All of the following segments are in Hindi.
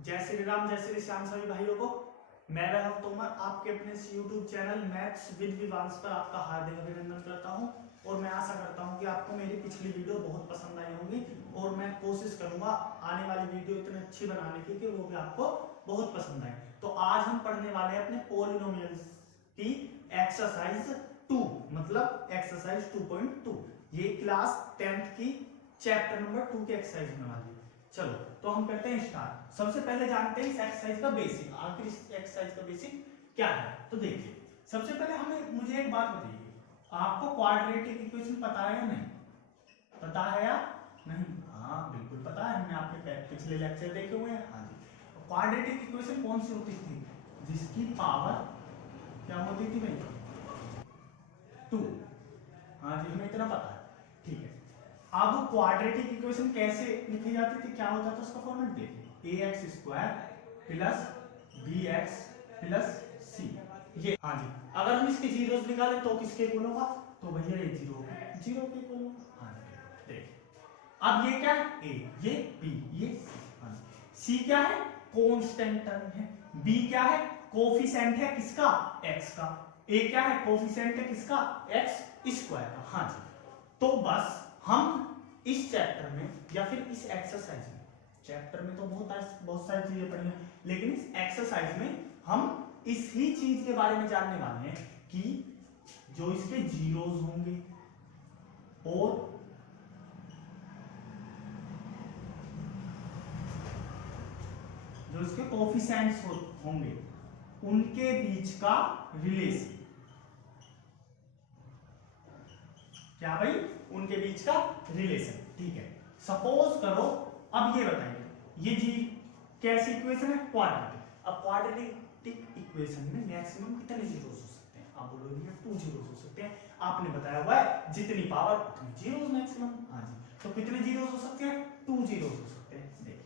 जय श्री राम, जय श्री श्याम सभी भाइयों को। मैं वह तोमर आपके अपने YouTube channel maths with Vivansh पर आपका हार्दिक अभिनंदन करता हूं और मैं आशा करता हूं कि आपको मेरी पिछली वीडियो बहुत पसंद आई होगी और मैं कोशिश करूंगा आने वाली वीडियो इतनी अच्छी बनाने की कि वो भी आपको बहुत पसंद आए। तो आज हम पढ़ने वाले हैं अपने पॉलिनोमियल्स की एक्सरसाइज 2, मतलब एक्सरसाइज 2.2। ये क्लास 10th की चैप्टर नंबर 2 की एक्सरसाइज होने वाली है। चलो तो हम करते हैं स्टार्ट। सबसे पहले जानते हैं इस एक्सरसाइज का बेसिक। आखिर इस एक्सरसाइज का बेसिक क्या है तो देखिए, सबसे पहले मुझे एक बात बताइए, आपको क्वाड्रेटिक इक्वेशन पता है या नहीं? पता है या नहीं? हाँ बिल्कुल पता है, हमने आपके पिछले लेक्चर देखे हुए हैं। हाँ जी, क्वाड्रेटिक इक्वेशन कौन सी होती थी? जिसकी पावर क्या होती थी भाई? 2। हाँ जी, हमें इतना पता है, ठीक है। अब क्वाड्रेटिक इक्वेशन कैसे लिखी जाती थी, क्या होता था उसका फॉर्मेट देखिए, ax² plus bx plus c। ये हाँ जी, अगर हम इसके जीरोस निकालें तो किसके इक्वल होगा? तो भैया ये जीरो के इक्वल होगा। हाँ जी देखिए, अब ये क्या है? a, ये b, ये c। हाँ जी, c क्या है? कांस्टेंट टर्म है। b क्या है? कोफिशिएंट है किसका? x का। a क्या है? कोफिशिएंट है किसका? x² का। हाँ जी, तो बस हम इस चैप्टर में या फिर इस एक्सरसाइज में, चैप्टर में तो बहुत सारी चीजें पढ़ी हैं, लेकिन इस एक्सरसाइज में हम इसी चीज के बारे में जानने वाले हैं कि जो इसके जीरोस होंगे और जो इसके कोफिशिएंट्स होंगे उनके बीच का रिलेशन। क्या भाई? उनके बीच का रिलेशन, ठीक है। सपोज करो, अब ये बताइए, ये जी कैसी इक्वेशन है? क्वाड्रेटिक। अब क्वाड्रेटिक इक्वेशन में मैक्सिमम कितने जीरोस हो सकते हैं? आप बोलोगे 2 जीरोस हो सकते हैं। आपने बताया हुआ है जितनी पावर उतनी जीरोस मैक्सिमम। हाँ जी, तो कितने जीरोस हो सकते हैं? 2 जीरोस हो सकते हैं। देखिए,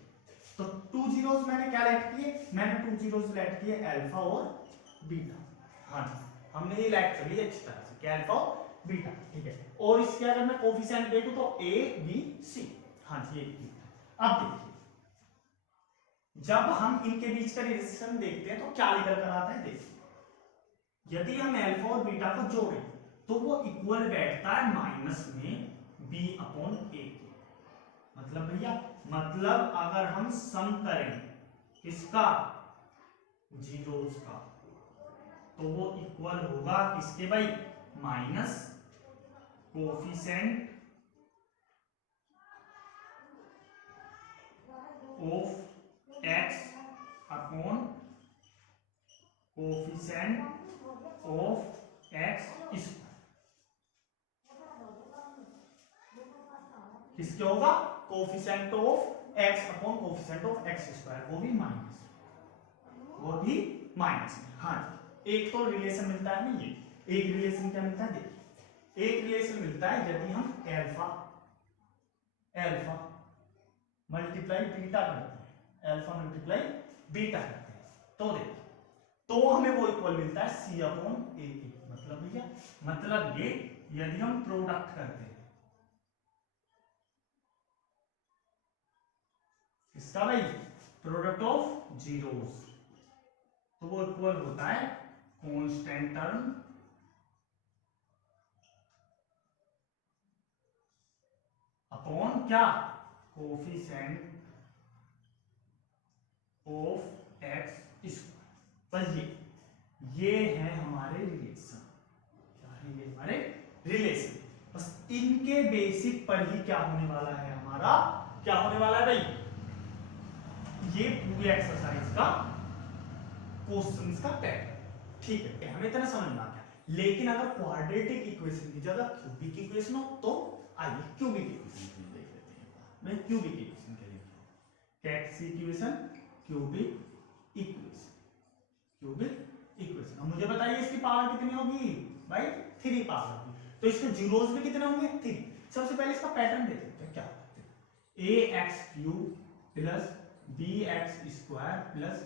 तो 2 जीरोस मैंने क्या लेट किए? मैंने 2 जीरोस लेट किए अल्फा और बीटा। हाँ जी, हमने ये लेट कर लिया अच्छी तरह से, क्या अल्फा और बीटा, ठीक है। और इसके अगर मैं कोफिशिएंट देखूं तो a b c। हाँ जी, ये अब देखिए, जब हम इनके बीच का रिलेशन देखते हैं तो क्या निकल कर आता है? देखिए, यदि हम अल्फा और बीटा को जोड़ें तो वो इक्वल बैठता है माइनस में b अपॉन a के। मतलब भैया, मतलब अगर हम सम करें किसका? जीरोस का, तो वो इक्वल होगा किसके भाई? Minus coefficient of x upon coefficient of x square. किसके होगा? Coefficient of x upon coefficient of x square, वो भी माइनस, वो भी माइनस। हाँ, एक तो रिलेशन मिलता है ना, ये एक रिलेशन क्या मिलता है? देखिए, एक रिलेशन मिलता है यदि हम अल्फा मल्टीप्लाई बीटा करते हैं, अल्फा मल्टीप्लाई बीटा करते हैं, तो देखिए, तो हमें वो इक्वल मिलता है c अपॉन a के। मतलब भैया, मतलब ये यदि हम प्रोडक्ट करते हैं इसका भाई, प्रोडक्ट ऑफ जीरोस, तो वो इक्वल होता है कांस्टेंट टर्म अपॉन क्या? Coefficient of x square. बस ये है हमारे रिलेशन। क्या है ये? हमारे रिलेशन। बस इनके बेसिक पर ही क्या होने वाला है हमारा? क्या होने वाला है भाई? ये पूरी एक्सरसाइज का क्वेश्चंस का पैटर्न, ठीक है, हमें इतना समझ में आ गया। लेकिन अगर क्वाड्रेटिक इक्वेशन की जगह क्यूबिक इक्वेशन हो तो आइए क्यूबिक इक्वेशन देख लेते हैं। मैं क्यूबिक इक्वेशन के लिए कैसी इक्वेशन? Cubic equation. अब मुझे बताइए इसकी पावर कितनी होगी भाई? 3 पावर होगी। तो इसके जीरोस भी कितने होंगे? 3। सबसे पहले इसका पैटर्न देख लेते हैं, क्या ax³ plus bx² plus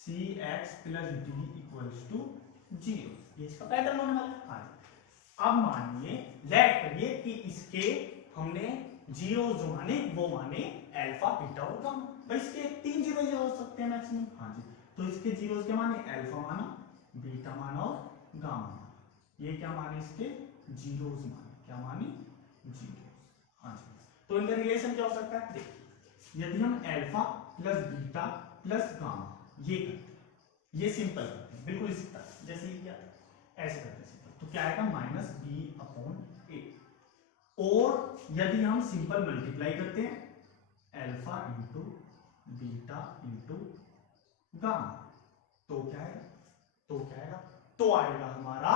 cx plus d equals to 0। ये इसका पैटर्न होने वाला है। हाँ, अब मानिए, लेट करिए कि इसके हमने जीरो जो माने वो माने अल्फा बीटा और गामा। भाई इसके 3 जीरो हो सकते हैं मैक्सिमम। हाँ जी, तो इसके जीरोस के माने अल्फा माना, बीटा माना और गामा माना। ये क्या माने इसके जीरोस माने, क्या माने जीरोस। हाँ जी, तो इनका रिलेशन क्या हो सकता है, देखिए यदि हम alpha plus beta plus gamma ये करते हैं, ये सिंपल करते हैं बिल्कुल इसी तरह जैसे ये किया ऐसे करते हैं सिंपल, तो क्या आएगा माइनस बी अपॉन ए। और यदि हम सिंपल मल्टीप्लाई करते हैं alpha into beta into gamma तो क्या आएगा, तो आएगा हमारा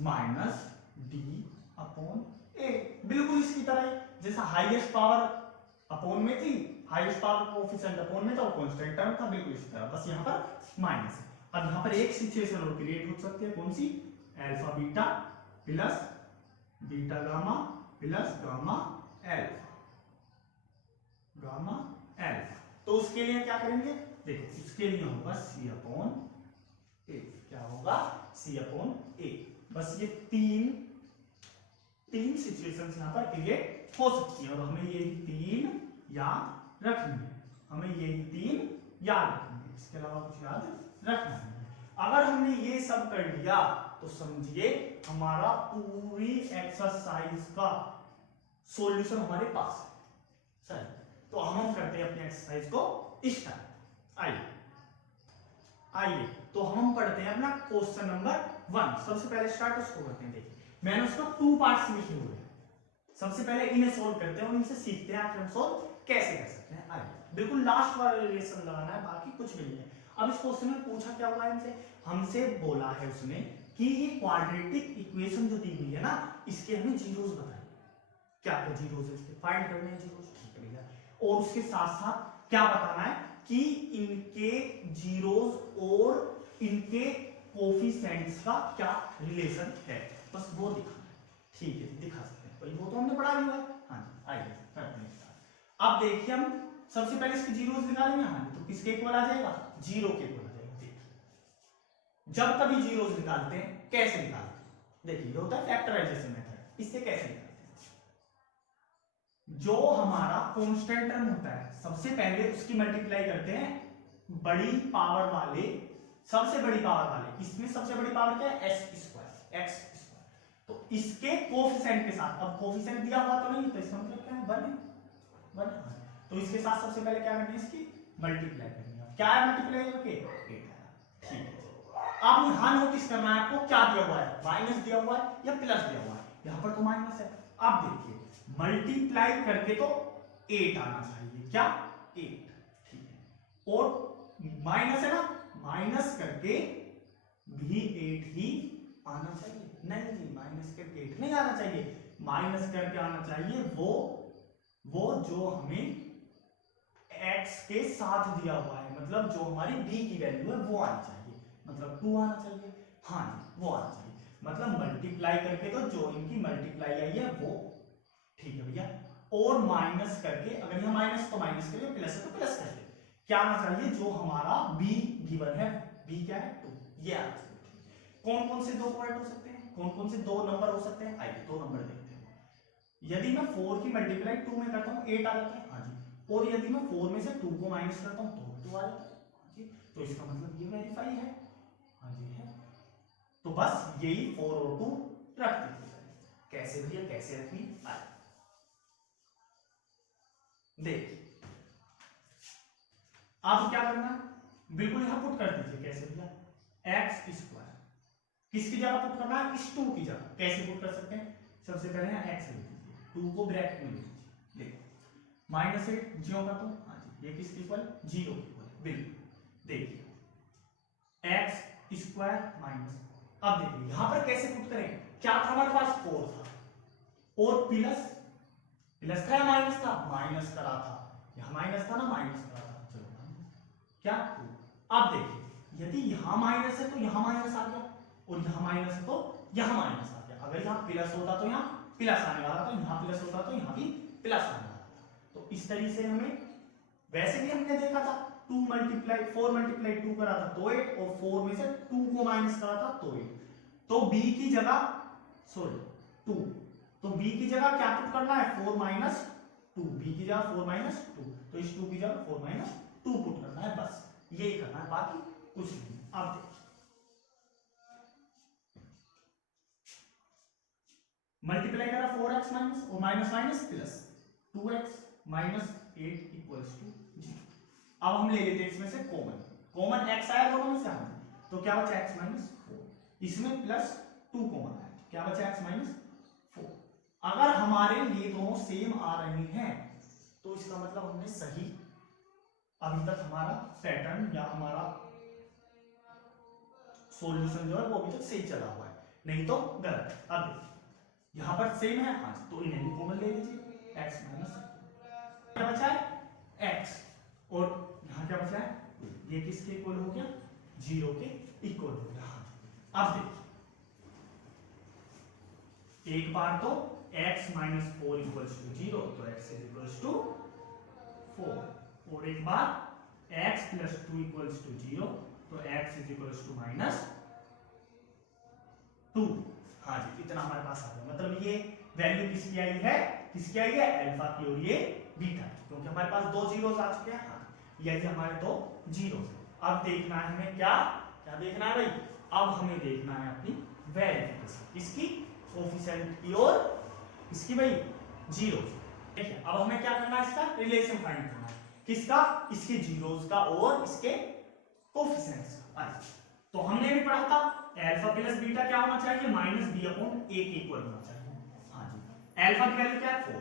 माइनस डी अपॉन ए। बिल्कुल इसकी तरह ही जैसा हाईएस्ट पावर अपॉन में थी, हाईएस्ट पावर कोएफिशिएंट अपॉन में था, वो कांस्टेंट टर्म था, बिल्कुल इसी तरह, बस यहाँ पर माइनस है। अब यहाँ पर एक सिचुएशन और क्रिएट हो सकती है, कौन सी, alpha beta plus beta gamma plus gamma alpha, gamma alpha. तो उसके लिए क्या करेंगे, देखो उसके लिए होगा सी अपॉन ए, क्या होगा सी अपॉन ए। बस ये तीन सिचुएशंस यहाँ पर क्रिएट हो सकती है और हमें ये तीन याद रखनी है, हमें ये तीन याद रखनी है, इसके अलावा कुछ याद रखना है। अगर हमने ये सब कर लिया तो समझिए हमारा पूरी एक्सरसाइज का सॉल्यूशन हमारे पास है। सही, तो हम करते हैं अपनी एक्सरसाइज को स्टार्ट। आइए तो हम पढ़ते हैं अपना क्वेश्चन नंबर 1। सबसे पहले स्टार्ट उसको करते हैं। देखिए मैंने उसका 2 पार्ट्स लिखे हुए हैं, सबसे पहले इन्हें सोल्व करते हैं और इनसे सीखते हैं आखिर हम सोल्व कैसे कर सकते हैं। आइए बिल्कुल लास्ट वाला रिलेशन लगाना है, बाकी कुछ भी नहीं है। अब इस क्वेश्चन में पूछा क्या हुआ है इनसे, हमसे बोला है उसने कि ये क्वाड्रेटिक इक्वेशन जो दी हुई है ना, इसके हमें जीरोस बताइए। क्या क्या जीरोस है इसके, फाइंड करने हैं जीरोस, ठीक है भैया। और उसके साथ साथ क्या बताना है कि इनके जीरोस और इनके कोफिशिएंट्स का क्या रिलेशन है, बस वो दिखाना है। ठीक है दिखा सकते हैं, वो तो हमने पढ़ा लिया है। हाँ जी आइए करते हैं। अब देखिए हम सबसे पहले इसके जीरोस निकालेंगे। हाँ तो किसके इक्वल आ जाएगा, जीरो के इक्वल आ जाएगा। देखिए जब कभी जीरोस निकालते हैं कैसे निकालते हैं, देखिए ये होता है फैक्टराइजेशन मेथड। इससे कैसे निकालते हैं, जो हमारा कांस्टेंट टर्म होता है सबसे पहले उसकी मल्टीप्लाई करते हैं बड़ी पावर वाले, सबसे बड़ी पावर वाले, इसमें सबसे बड़ी पावर क्या है, एक्स स्क्वायर। तो इसके कोफिशिएंट के साथ, अब कोफिशिएंट दिया हुआ तो नहीं, तो इसका मतलब क्या है, 1 है। तो इसके साथ सबसे पहले क्या करनी है, इसकी मल्टीप्लाई करनी है। क्या है मल्टीप्लाई करके 8 है। ठीक है, अब यहां नोटिस करना है आपको क्या दिया हुआ है, माइनस दिया हुआ है या प्लस दिया हुआ है। यहां पर तो माइनस है। अब देखिए मल्टीप्लाई करके तो 8 आना चाहिए, क्या 8, ठीक है। और माइनस है ना, माइनस करके भी 8 ही आना चाहिए। नहीं जी, माइनस करके 8 नहीं आना चाहिए, माइनस करके आना चाहिए वो जो हमें x के साथ दिया हुआ है, मतलब जो हमारी b की वैल्यू है वो आनी चाहिए, मतलब 2 आना चाहिए। हाँ जी वो आना चाहिए, मतलब मल्टीप्लाई करके तो जो इनकी मल्टीप्लाई आई है वो, ठीक है भैया। और माइनस करके, अगर यह माइनस तो माइनस करिए, प्लस है तो प्लस करिए, क्या आना चाहिए, जो हमारा b गिवन है, b क्या है 2, ये आना चाहिए। कौन कौन से दो पॉइंट हो सकते हैं, कौन कौन से दो नंबर हो सकते हैं, आइए दो नंबर देखते हैं। यदि मैं 4 की मल्टीप्लाई 2 में करता हूं 8 आ जाता है। हाँ जी, और यदि मैं 4 में से 2 को माइनस करता हूं तो 2 आ जाता है। हाँ जी, तो इसका मतलब ये वेरीफाई है। हाँ जी है, तो बस यही 4 और 2 रख दीजिए। कैसे भैया, कैसे रखनी, आए देखिए आप क्या करना, बिल्कुल यहां पुट कर दीजिए। कैसे भैया, एक्स स्क्वायर किसकी जगह पुट करना है, इस 2 की जगह। कैसे पुट कर सकते हैं, सबसे पहले यहां एक्स लिख दीजिए, 2 को ब्रैकेट में लिख दीजिए। देखो माइनस 8 जीरो का, तो हाँ जी ये किसके इक्वल, 0 के इक्वल, बिल्कुल। देखिए एक्स स्क्वायर माइनस, अब देखिए यहां पर कैसे पुट करें, क्या था हमारे पास 4 था और प्लस था या माइनस था, माइनस करा था, यहां माइनस था ना, माइनस करा था, चलो क्या 2। अब देखिए यदि यहां माइनस है तो यहां माइनस आ गया, और यहां माइनस है तो यहां माइनस आ गया। अगर यहां प्लस होता तो यहां प्लस आने वाला था, यहां प्लस होता तो यहां भी प्लस आने वाला था। तो इस तरीके से हमें, वैसे भी हमने देखा था 4 मल्टीप्लाई 2 करा था तो 8, और 4 में से 2 को माइनस करा था तो 8। तो b की जगह, सॉरी 2, तो b की जगह क्या पुट करना है, 4 माइनस 2, b की जगह 4 माइनस 2, तो तो इस 2 की जगह 4 माइनस 2 पुट करना है, बस यही करना है, बाकी कुछ नहीं। अब देखिए मल्टीप्लाई करा 4x माइनस और minus minus plus 2x minus 8 equals to 0। अब हम ले लेते हैं इसमें से कॉमन, कॉमन x आया दोनों में से हम, तो क्या बचा x माइनस 4, इसमें प्लस 2 कॉमन आया, तो क्या बचा x माइनस 4। अगर हमारे लिए दोनों सेम आ रहे हैं तो इसका मतलब हमने सही, अभी तक हमारा पैटर्न या हमारा सॉल्यूशन जो है वो अभी तक सही चला हुआ है, नहीं तो गलत है। अब देखिए यहां पर सेम है, हाँ तो इन्हें भी कॉमन ले लीजिए, x माइनस क्या बचा है x, और यहां क्या बचा है, ये किसके इक्वल हो गया, 0 के इक्वल हो गया। हाँ अब देखिए एक बार तो x माइनस 4 इक्वल्स टू 0, तो x इज इक्वल्स टू 4, और एक बार x प्लस 2 इक्वल्स टू 0, तो x is equals to minus 2। हाँ जी इतना हमारे पास आ गया, मतलब ये वैल्यू किसकी आई है, किसकी आई है, अल्फा की, और ये बीटा की, क्योंकि हमारे पास दो जीरोस आ चुके हैं। हाँ ये हमारे दो जीरोस। अब देखना है हमें क्या क्या देखना है भाई, अब हमें देखना है अपनी वेरिएबल्स, इसकी कोएफिशिएंट की और इसकी भाई जीरोस। देखिए अब हमें क्या करना है, इसका रिलेशन फाइंड करना है, किसका, इसके जीरोस का और इसके कोएफिशिएंट्स का। तो हमने भी पढ़ा था अल्फा प्लस बीटा क्या होना चाहिए, माइनस बी अपॉन ए के इक्वल होना चाहिए। हाँ जी अल्फा की वैल्यू क्या है 4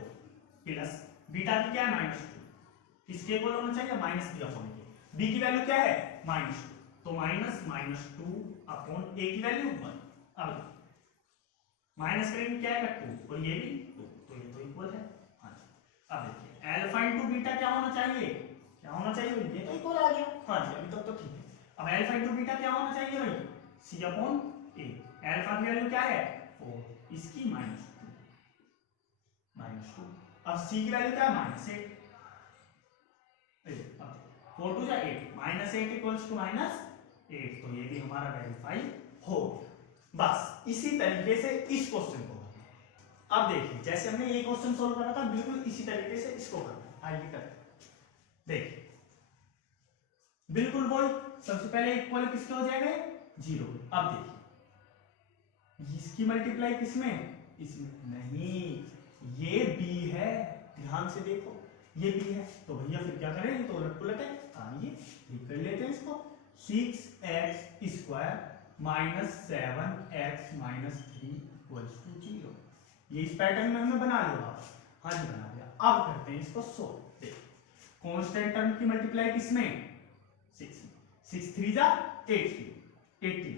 प्लस बीटा की क्या है -2, किसके इक्वल होना चाहिए, माइनस बी अपॉन ए। बी की वैल्यू क्या है -2, तो -2 अपॉन ए की वैल्यू 1। अब माइनस करेंगे क्या है 2, और ये भी 2, तो ये तो इक्वल है। हाँ जी अब देखिए अल्फा इनटू बीटा क्या होना चाहिए, क्या होना चाहिए, ये तो इक्वल आ गया। हाँ जी अभी तक तो ठीक है। अब अल्फा इनटू बीटा क्या होना चाहिए भाई, सी अपॉन ए। अल्फा की वैल्यू क्या है 4, इसकी -2। अब सी की वैल्यू क्या है -8, 4 2 जा 8, -8 इक्वल्स टू -8, तो ये भी हमारा वेरीफाई हो गया। बस इसी तरीके से इस क्वेश्चन को करना। अब देखिए जैसे हमने ये क्वेश्चन सोल्व करा था, बिल्कुल इसी तरीके से इसको करना। आइए करते हैं। देखिए बिल्कुल वही, सबसे पहले इक्वल किसके हो जाएगा 0। अब देखिए इसकी मल्टीप्लाई किसमें, इसमें नहीं, ये b है, ध्यान से देखो ये b है, तो भैया फिर क्या करें, तो उलट पुलट है। आइए ठीक कर लेते हैं इसको, 6x square -7x -3 equals to 0। ये इस पैटर्न में हमने बना लिया। हाँ जी बना लिया। अब करते हैं इसको सोल्व। देखो कांस्टेंट टर्म की मल्टीप्लाई किसमें, 6 3 जा 18। देखिए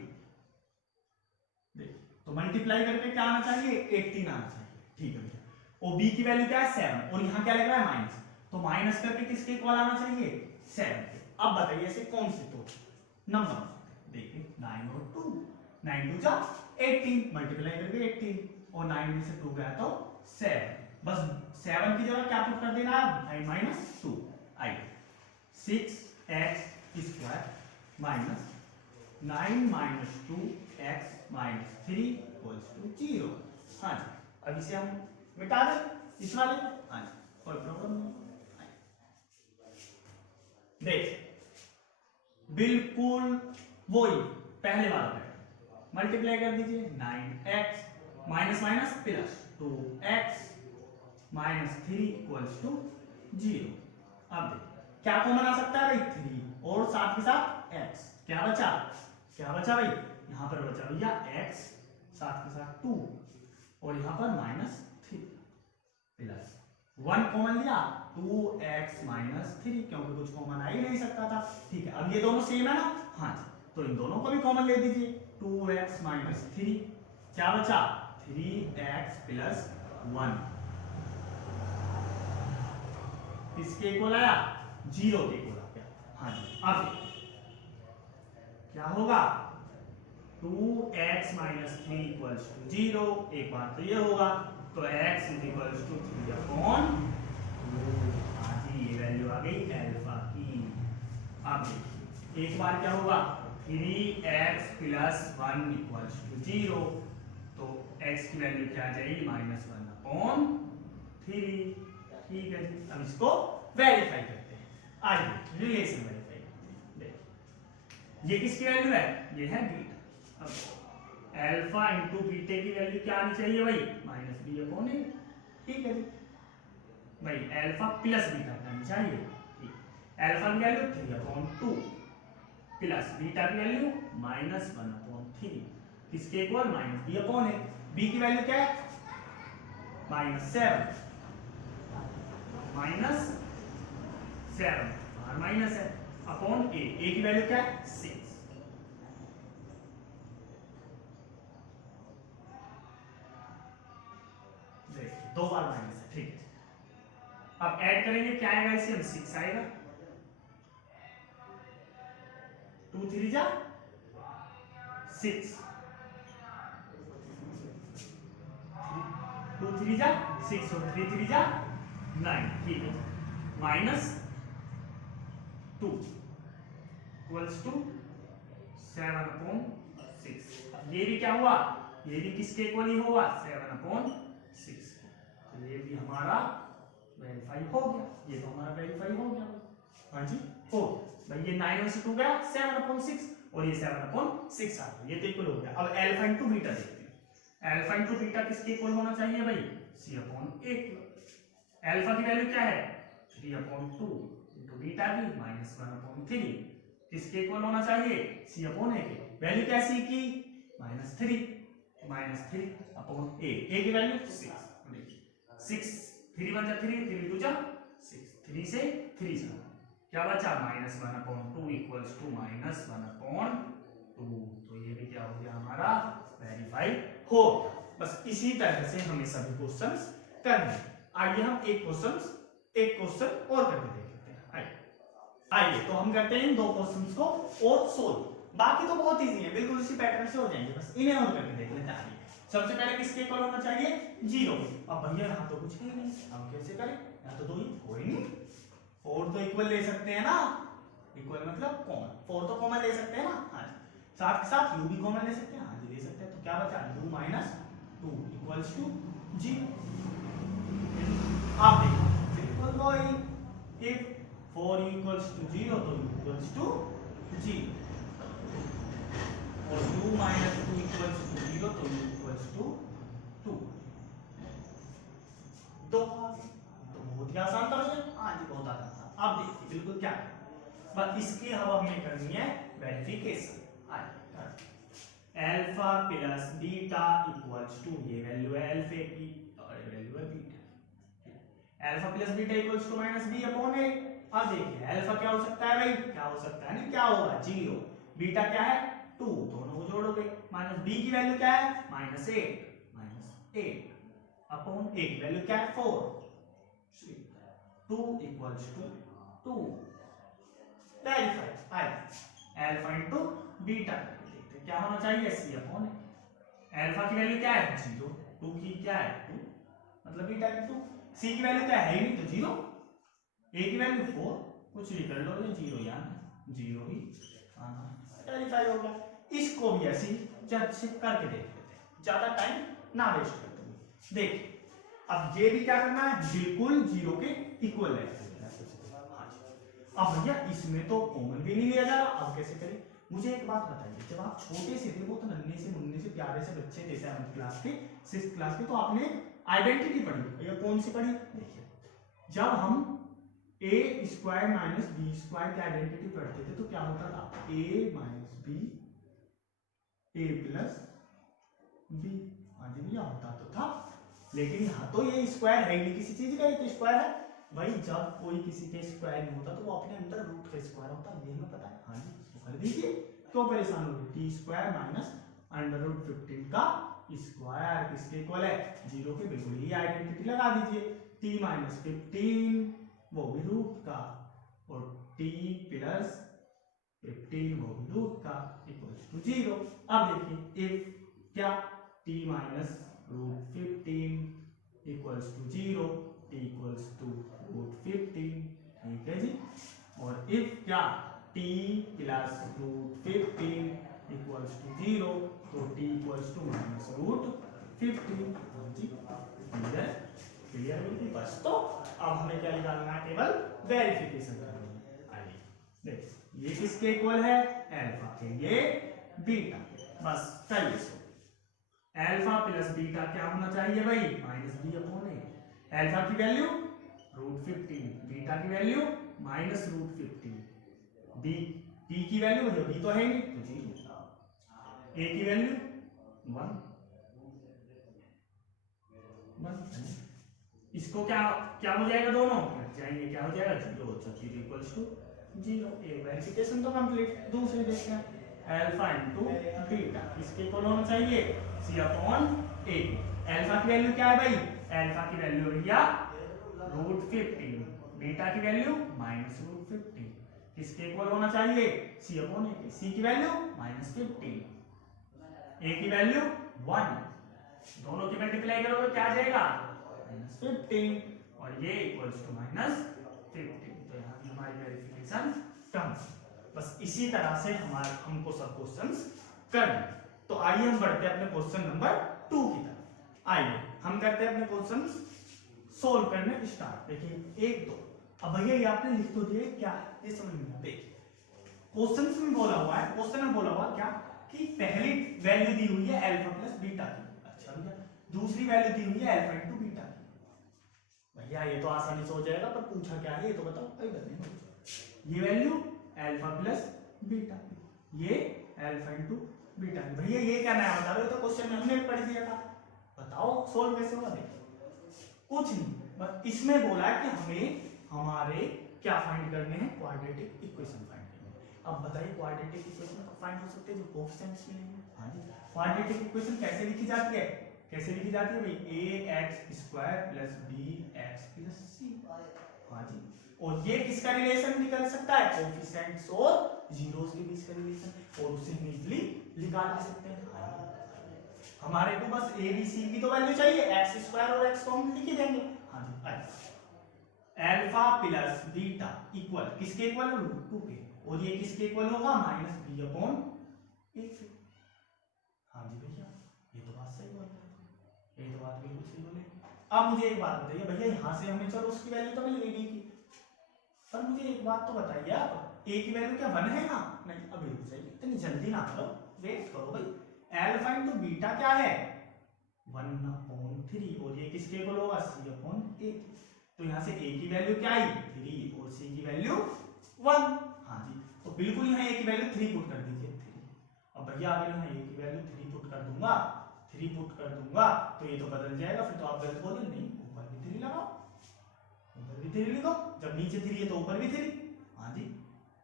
तो मल्टीप्लाई करके क्या आना चाहिए, 18 आना चाहिए। ठीक है भैया, और b की वैल्यू क्या है 7, और यहाँ क्या लग रहा है माइनस, तो माइनस करके किसके इक्वल आना चाहिए 7 के। अब बताइए ऐसे कौन से दो नंबर, देखिए 9 और 2, 9 2 जा 18, मल्टीप्लाई करके 18, और 9 में से 2 गया तो 7, बस 7 की जगह क्या पुट कर देना है 9 - 2। आई 6x square minus 9 - 2x -3 equals to 0। हाँ जी अब इसे हम मिटा दें इस वाले को। हाँ जी कोई प्रॉब्लम नहीं। देख बिल्कुल वही पहले वाला पैटर्न, मल्टीप्लाई कर दीजिए 9x minus minus plus 2x -3 equals to 0। अब देखिए क्या कॉमन आ सकता है भाई 3, और साथ के साथ x, क्या बचा भाई, यहां पर बचा भैया x साथ के साथ 2, और यहां पर -3 प्लस 1 कॉमन लिया 2x -3, क्योंकि कुछ कॉमन आ ही नहीं सकता था। ठीक है अब ये दोनों सेम है ना, हाँ तो इन दोनों को भी कॉमन ले दीजिए, 2x -3, क्या बचा 3x + 1, इसके इक्वल आया 0 के इक्वल आ गया। हाँ जी अब क्या होगा 2x -3 इक्वल्स टू 0, एक बार तो ये होगा, तो x इज इक्वल्स टू 3/2। हाँ जी ये वैल्यू आ गई अल्फा की। अब देखिए एक बार क्या होगा 3x + 1 इक्वल्स टू 0, तो x की वैल्यू क्या आ जाएगी -1/3। ठीक है जी अब इसको वेरीफाई करते हैं। आइए रिलेशन वेरीफाई देखिए, ये किसकी वैल्यू है, ये है बीटा। अब अल्फा इंटू बीटे की वैल्यू क्या आनी चाहिए भाई, माइनस बी अपॉन ए। ठीक है भाई, अल्फा प्लस बीटा आनी चाहिए। अल्फा की वैल्यू 3/2 प्लस बीटा की वैल्यू -1/3 किसके इक्वल, माइनस बी अपॉन ए। बी की वैल्यू क्या है, -7 और माइनस है अपॉन ए। ए की वैल्यू क्या है 6। देखिए 2 बार माइनस है। ठीक है, अब ऐड करेंगे क्या आएगा इससे, 6 आएगा, 2 3 जा 6, 2 3 जा 6 और 3 3 जा 9। ठीक है, -2 इक्वल्स टू 7/6। ये भी क्या हुआ, ये भी किसके इक्वल ही होगा, 7/6। तो ये भी हमारा वेरीफाई हो गया, ये तो हमारा वेरीफाई हो गया। हाँ जी हो भाई, ये 9 में से 2 गया 7/6 और ये 7/6 आ गया, ये तो इक्वल हो गया। अब अल्फा इंटू बीटा देखते हैं। अल्फा इंटू बीटा किसके इक्वल होना चाहिए भाई, c/a। अल्फा की वैल्यू क्या है 3/2 इंटू बीटा की -1/3 किसके इक्वल होना चाहिए, c/a के। वैल्यू क्या सी की, -3 अपॉन a की वैल्यु 6। 6 3 1 जा 3 3 2 जा 6, 3 से 3 जा क्या बचा, -1/2 इक्वल्स टू -1/2। तो ये भी क्या हो गया हमारा, वेरीफाई हो। बस इसी तरह से हमें सभी क्वेश्चंस करने। आइए हम एक क्वेश्चन और करके देख लेते हैं। आइए तो हम करते हैं 2 क्वेश्चंस को और सोल्व। बाकी तो बहुत इजी है, बिल्कुल इसी पैटर्न से हो जाएंगे, बस इन्हें हम करके देख लेते हैं। सबसे पहले किसके इक्वल होना चाहिए, 0। अब भैया यहाँ तो कुछ है नहीं, हम कैसे करें, यहाँ तो 2 ही, कोई नहीं 4 तो इक्वल ले सकते हैं ना, इक्वल मतलब कॉमन, 4 तो कॉमन ले सकते हैं ना। हाँ साथ के साथ u भी कॉमन ले सकते हैं, हाँ जी ले सकते हैं। तो क्या बचा, u - 2 इक्वल्स टू 0। आप देखो सिंपल वही, इफ 4u इक्वल्स टू 0 तो u इक्वल्स टू 0 और u - 2 इक्वल्स टू 0 तो u इक्वल्स टू 2। तो बहुत ही आसान था भैया, हाँ जी बहुत आसान था। अब देखिए बिल्कुल क्या है, बस इसकी अब हमें करनी है verification. Alpha plus beta equals to, ये वैल्यू है अल्फा की और ये वैल्यू है beta. Alpha plus beta equals to -b/a। अब देखिए अल्फा क्या हो सकता है भाई, क्या हो सकता है नहीं, क्या होगा 0, बीटा क्या है 2, दोनों को जोड़ोगे, माइनस b की वैल्यू क्या है -8 अपॉन a की वैल्यू क्या है 4, 2 equals to 2। Verify alpha into beta, देखते क्या होना चाहिए c/a। अल्फा की वैल्यू क्या है 0, 2 की क्या है 2 मतलब बीटा की 2, c की वैल्यू क्या है ही नहीं तो 0, a की वैल्यू 4, कुछ भी कर लो ये 0 या 0 ही आना। वेरीफाई हो गया। इसको भी ऐसे जब से करके देख लेते हैं, ज्यादा टाइम ना वेस्ट करते हुए। देखिए अब ये भी क्या करना है, बिल्कुल 0 के इक्वल है। अब भैया इसमें तो कॉमन भी नहीं लिया जा रहा, अब कैसे करें। मुझे एक बात बताइए, जब आप छोटे से थे, बहुत नन्हे से मुन्ने से प्यारे से बच्चे जैसे हम क्लास के 6th क्लास के, तो आपने आइडेंटिटी पढ़ी भैया, कौन सी पढ़ी, देखिए जब हम a² - b² की आइडेंटिटी पढ़ते थे तो क्या होता था, a - b a plus b, हाँ जी भैया होता तो था। लेकिन यहाँ तो ये स्क्वायर है नहीं किसी चीज का, ये तो स्क्वायर है भाई। जब कोई किसी के स्क्वायर नहीं होता तो वो अपने अंदर रूट का स्क्वायर होता है, ये हमें पता है। हाँ जी इसको कर दीजिए, क्यों परेशान हो गए, t² - √15 का स्क्वायर किसके इक्वल है 0 के, बिल्कुल ही आइडेंटिटी लगा दीजिए। t - 15 वो भी रूट का और t + 15 वो भी रूट का इक्वल्स टू 0। अब देखिए इफ क्या t - √15 equals to 0, t equals to √15, ठीक है जी। और इफ क्या t + √15 इक्वल्स टू 0 तो t इक्वल्स टू -√15। जी क्लियर, क्लियर बिल्कुल। बस तो अब हमें क्या निकालना है, केवल वेरिफिकेशन करनी है। देखो ये किसके इक्वल है, अल्फा के, ये बीटा के। बस कर इसको, अल्फा प्लस बीटा क्या होना चाहिए भाई, माइनस बी अपॉन ए। अल्फा की वैल्यू √15, बीटा की वैल्यू -√15, बी की वैल्यू जो बी तो है नहीं तो 0, ए की वैल्यू 1। इसको क्या क्या हो जाएगा, दोनों कट जाएंगे, क्या हो जाएगा 0, तो 0 इक्वल्स टू 0। एक वेरिफिकेशन तो कंप्लीट। दूसरी देखते हैं, अल्फा इनटू बीटा इसके इक्वल होना चाहिए c अपॉन a। अल्फा की वैल्यू क्या है भाई, अल्फा की वैल्यू भैया √15, बीटा की वैल्यू -√15, किसके इक्वल होना चाहिए, c अपॉन a। c की वैल्यू -15, a की वैल्यू 1, दोनों की मल्टीप्लाई करोगे क्या आ जाएगा -15, और ये इक्वल्स टू -15। तो यहाँ भी हमारी वेरिफिकेशन कम। बस इसी तरह से हमको सब क्वेश्चंस करने। तो आइए हम बढ़ते हैं अपने क्वेश्चन नंबर 2 की तरफ। आइए हम करते हैं अपने क्वेश्चंस सोल्व करने स्टार्ट। देखिए 1 2, अब भैया ये आपने लिख तो दिए, क्या है ये समझ में आता। देखिए क्वेश्चंस में बोला हुआ है, क्वेश्चन में बोला हुआ क्या कि पहली वैल्यू दी हुई है अल्फा प्लस बीटा की, अच्छा भैया दूसरी वैल्यू दी हुई है अल्फा इनटू बीटा की। भैया ये तो आसानी से हो जाएगा, पर पूछा क्या है ये तो बताओ। कोई बात नहीं, ये वैल्यू अल्फा प्लस बीटा, ये अल्फा इनटू बीटा। भैया ये क्या नया बता रहे हो, तो क्वेश्चन में हमने पढ़ दिया था, बताओ सोल्व कैसे होगा। देखो कुछ नहीं, बस इसमें बोला कि हमें हमारे क्या फाइंड करने हैं, क्वाड्रेटिक इक्वेशन फाइंड करने हैं। अब बताइए क्वाड्रेटिक इक्वेशन कब फाइंड हो सकते हैं, जो कोएफिशिएंट्स मिलेंगे। हाँ जी, क्वाड्रेटिक इक्वेशन कैसे लिखी जाती है, कैसे लिखी जाती है भाई, ax² + bx + c। हाँ जी, और ये किसका रिलेशन निकल सकता है, कोएफिशिएंट्स और जीरोस के बीच का रिलेशन, और उसे हम इजीली निकाल भी सकते हैं। हमारे को बस a b c की तो वैल्यू चाहिए, x² और x को हम लिख ही देंगे। हाँ जी, अल्फा प्लस बीटा इक्वल किसके इक्वल, √2 के, और ये किसके इक्वल होगा, -b अपॉन a। हाँ जी भैया ये तो बात सही बोल रहे हैं, ये तो बात बिल्कुल सही बोले। अब मुझे एक बात बताइए भैया, यहाँ से हमें चलो उसकी वैल्यू तो मिल गई b की, पर मुझे एक बात तो बताइए आप, a की वैल्यू क्या 1 है ना, नहीं अब बिल्कुल सही, इतनी जल्दी ना करो, वेट करो भाई। अल्फा इनटू बीटा क्या है, 1/3, और ये किसके इक्वल होगा, c अपॉन a। तो यहाँ से a की वैल्यू क्या आई 3 और c की वैल्यू 1। हाँ जी, तो बिल्कुल यहाँ a की वैल्यू 3 पुट कर दीजिए 3। अब भैया अगर यहाँ a की वैल्यू 3 पुट कर दूंगा, 3 पुट कर दूंगा तो ये तो बदल जाएगा, फिर तो आप गलत बोले, नहीं ऊपर भी 3 लगाओ, ऊपर भी 3 लिखो, जब नीचे 3 है तो ऊपर भी 3। हाँ जी,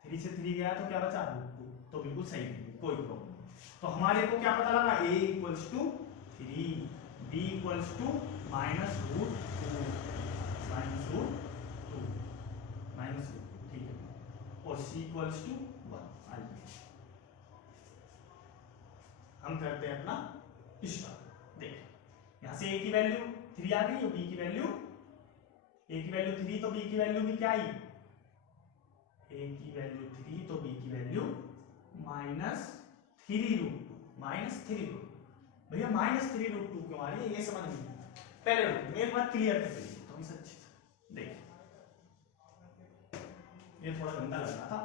3 से 3 गया तो क्या बचा, 2, तो बिल्कुल सही है, कोई प्रॉब्लम नहीं। तो हमारे को क्या पता लगा, a equals to 3, b equals to -√2, ठीक है, और c इक्वल्स टू 1। आइए हम करते हैं अपना स्टार्ट। देखिए यहाँ से a की वैल्यू 3 आ गई, और b की वैल्यू, a की वैल्यू 3 तो b की वैल्यू भी क्या आई, a की वैल्यू 3 तो b की वैल्यू -3√2। भैया -3√2 क्यों आ रही है, ये समझ नहीं आया। पहले रुकिए, एक बात क्लियर कर लीजिए तो इस अच्छे से देखिए, ये थोड़ा गंदा लग रहा था,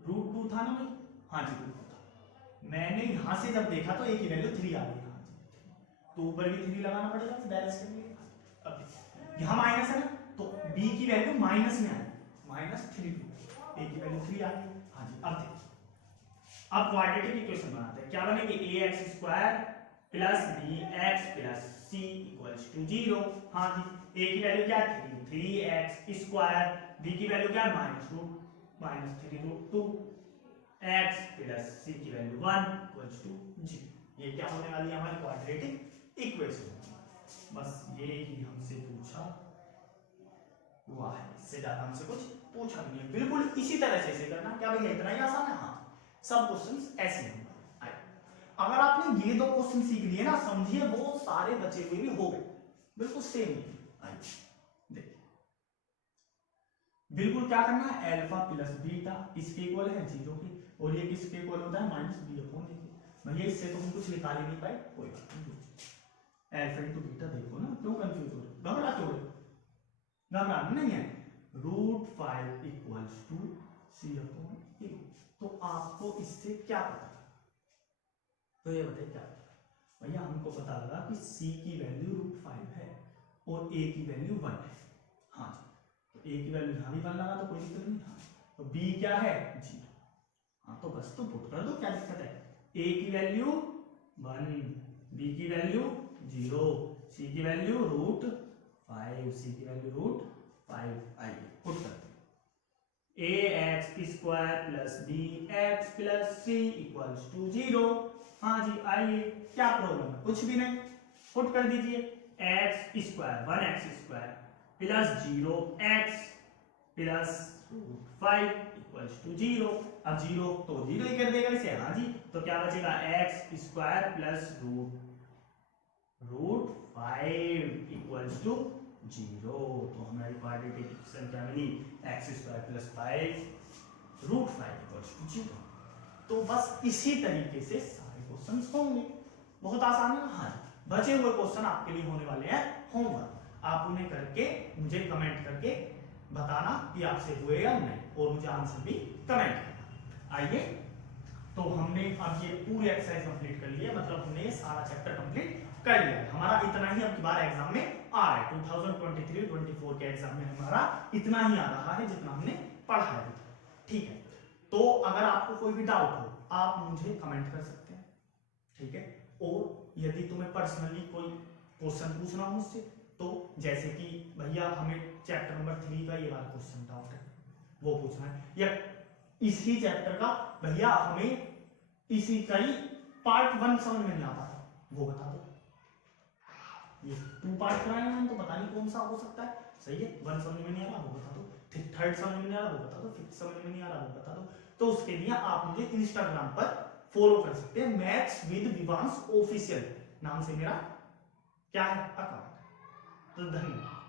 √2 था ना भाई, हाँ जी √2 था। मैंने यहां से जब देखा तो a की वैल्यू 3 आ गई, हाँ जी, तो ऊपर भी 3 लगाना पड़ेगा बैलेंस के लिए। अब यहाँ माइनस है ना, तो b की वैल्यू माइनस में आई, -3√2, a की वैल्यू 3 आ गई। हाँ जी, अब देखिए, अब क्वाड्रेटिक इक्वेशन बनाते हैं, क्या बनेगी, ax² + bx + c = 0। हाँ जी, a की वैल्यू क्या है 3x², b की वैल्यू क्या है -3√2, x + c की वैल्यू 1 = 0। ये क्या होने वाली है हमारी क्वाड्रेटिक इक्वेशन। बस ये ही हमसे पूछा हुआ है, इससे ज्यादा हमसे कुछ पूछा नहीं है। बिल्कुल इसी तरह से इसे करना, क्या भैया इतना ही आसान है। हाँ, सब क्वेश्चंस ऐसे होंगे। अगर आपने ये 2 क्वेश्चन सीख लिए ना, समझिए वो सारे बचे हुए भी हो गए, बिल्कुल सेम ही। देखिए बिल्कुल क्या करना है, अल्फा प्लस बीटा इसके इक्वल है 0 के, और ये किसके इक्वल होता है -b अपॉन a। भैया इससे तो हम कुछ निकाल ही नहीं पाए, कोई बात नहीं। अल्फा इनटू बीटा देखो ना, क्यों कंफ्यूज हो रहे, घबरा क्यों रहे, घबराना नहीं है। √5 इक्वल्स टू c/a। तो आपको इससे क्या पता था? तो ये बताइए क्या पता? भैया हमको पता लगा कि c की वैल्यू √5 है और a की वैल्यू 1 है। हाँ जी, तो a की वैल्यू यहाँ भी 1 लगा तो कोई दिक्कत नहीं। हाँ, तो b क्या है? 0। हाँ तो बस तो पुट कर दो, क्या दिक्कत है? a की वैल्यू 1, b की वैल्यू 0, c की वैल्यू √5, c की वैल्यू √5। आइए पुट करते हैं। ax² plus bx plus c equals to 0। हाँ जी, आइए क्या प्रॉब्लम है? कुछ भी नहीं, पुट कर दीजिए। x² 1x² plus 0x plus √5 equals to 0। अब 0 तो 0 ही कर देगा इसे। हाँ जी, तो क्या बचेगा? x² plus √5 equals to 0। तो हमारी क्वाड्रेटिक इक्वेशन क्या मिली? x² plus 5 √5 equals to 0। तो बस इसी तरीके से सारे क्वेश्चंस होंगे। बहुत आसान है। हाँ, बचे हुए क्वेश्चन आपके लिए होने वाले हैं होमवर्क। आप उन्हें करके मुझे कमेंट करके बताना कि आपसे हुए या नहीं, और मुझे आंसर भी कमेंट करना। आइए, तो हमने अब ये पूरी एक्सरसाइज कंप्लीट कर लिया, मतलब हमने ये सारा चैप्टर कंप्लीट कर लिया। हमारा इतना ही अब की बार एग्जाम में आ रहा है। 2023-24 के एग्जाम में हमारा इतना ही आ रहा है जितना हमने पढ़ा है। ठीक है, तो अगर आपको कोई भी डाउट हो आप मुझे कमेंट कर सकते हैं। ठीक है, और यदि तुम्हें पर्सनली कोई क्वेश्चन पूछना हो मुझसे, तो जैसे कि भैया हमें चैप्टर नंबर 3 का ये वाला क्वेश्चन डाउट है, वो पूछना है, या इसी चैप्टर का भैया हमें इसी का ही पार्ट 1 समझ में नहीं आ पाता, वो बता दो। ये 2 पार्ट कराए हैं हम, तो पता नहीं कौन सा हो सकता है। सही है, 1 समझ में नहीं आ रहा वो बता दो, 3rd समझ में नहीं आ रहा वो बता दो, 5th समझ में नहीं आ रहा वो बता दो। तो उसके लिए आप मुझे इंस्टाग्राम पर फॉलो कर सकते हैं। मैथ्स विद विवांश ऑफिशियल नाम से मेरा क्या है अकाउंट। तो धन्यवाद।